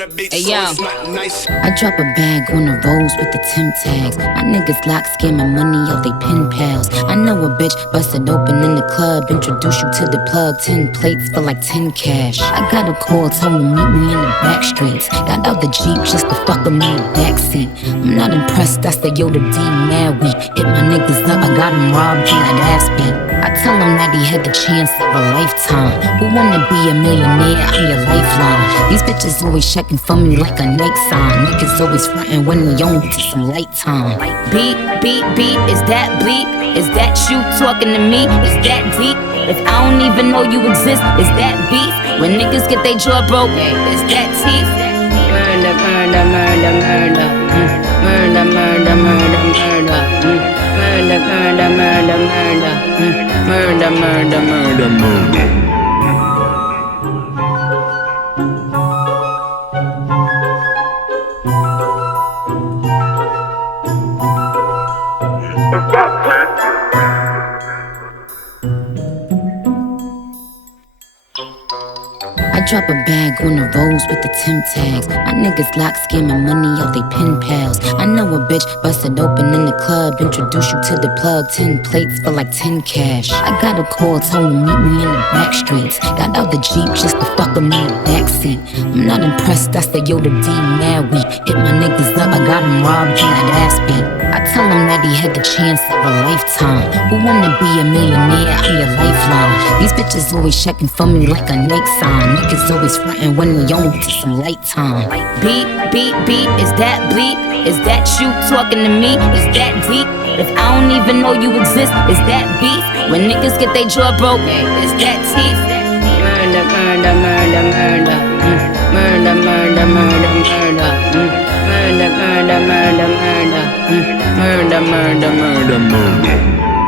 Hey yo, I drop a bag on the roads with the Tim tags. My niggas lock scamming money out they pen pals. I know a bitch busted open in the club, introduce you to the plug, 10 plates for like 10 cash. I got a call, told me meet me in the back streets. Got out the Jeep just to fuck with me in the backseat. I'm not impressed, I said yo the D mad weak. Hit my niggas up, I got him robbed in that ass beat. I tell him that he had the chance of a lifetime. Who wanna be a millionaire? I'm your lifeline. These bitches always checking for me like a Nike sign. Niggas always frontin' when they on to some light time. Beep, beep, beep, is that bleep? Is that you talking to me? Is that deep? If I don't even know you exist, is that beef? When niggas get their jaw broken, is that teeth? Murder, murder, murder, murder. Murder, murder, murder, murder. Murder, murder, murder, murder. Murder, murder, murder, murder. I drop a bag on the roads with the Tim tags. My niggas lock scamming money out they pen pals. I know a bitch busted open in the club, introduce you to the plug, 10 plates for like 10 cash. I got a call, told me meet me in the back streets. Got out the Jeep just to fuck with me in the backseat. I'm not impressed, I said yo the D mad weak. Hit my niggas up, I got him robbed in that ass beat. I tell him that he had the chance of a lifetime. Who wanna be a millionaire? I'm your lifeline. These bitches always checking for me like a Nike sign. Niggas always frontin' when they on to some light time. Beep, beep, beep, is that bleep? Is that you talking to me? Is that deep? If I don't even know you exist, is that beef? When niggas get their jaw broken, is that teeth? Murder, murder, murder, murder. Murder, murder, murder, murder. Murder, murder, murder, murder. Murder, murder, murder, murder.